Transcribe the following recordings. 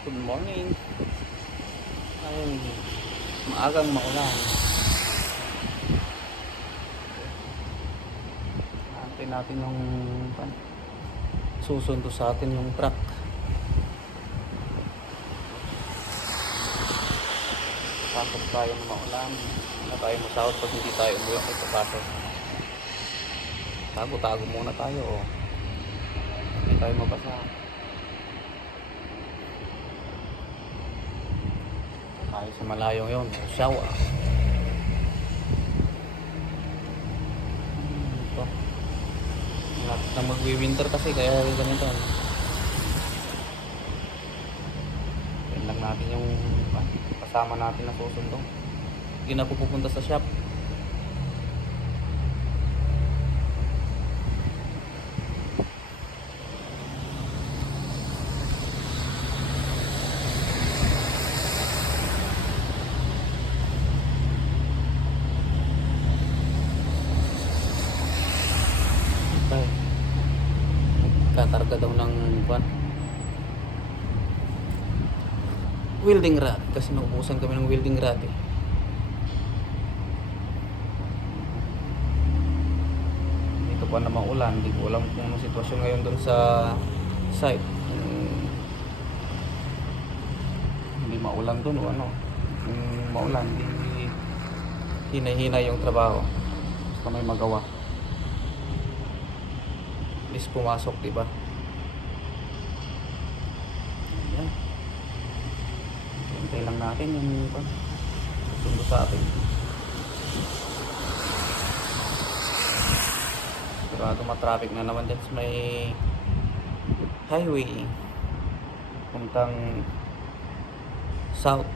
Good morning. Ay, maagang maulan. Antay natin yung susundo sa atin yung truck. Pasok tayo ng maulan. Hindi tayo masahod pag hindi tayo umuwi ay papasok. Tago-tago muna tayo. Oh. Hindi tayo mabasa. Tayo sa malayong yun. Shawa. Ito. Lapit na magwi-winter kasi kaya ganito. Yan lang natin yung kasama natin na susundo. Hindi na pupunta sa shop. Kakarga daw ng welding rod kasi naubusan kami ng welding rod eh. Dito pa namang ulan, hindi ko alam kung anong sitwasyon ngayon doon sa site. Hindi maulan doon o ano. Kung maulan, hindi hinay-hinay yung trabaho. Basta may magawa. At least pumasok, diba? Ayan. Hintay lang natin yung sundo sa atin. Sigurado matraffic na naman din sa may highway puntang south.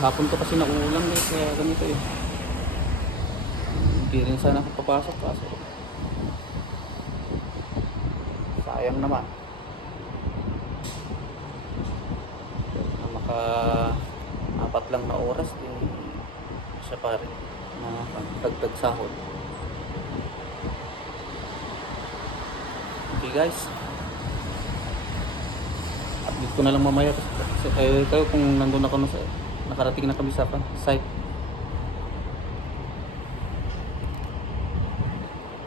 Hapon to kasi nauulan guys, kaya ganito eh. Hindi rin sana ako papasok kasi sayang naman na maka 4 lang na oras din siya pa rin na dagdag sahod. Okay guys, update ko na lang mamaya kasi kayo kung nandun ako na sa nakarating na kami sa site.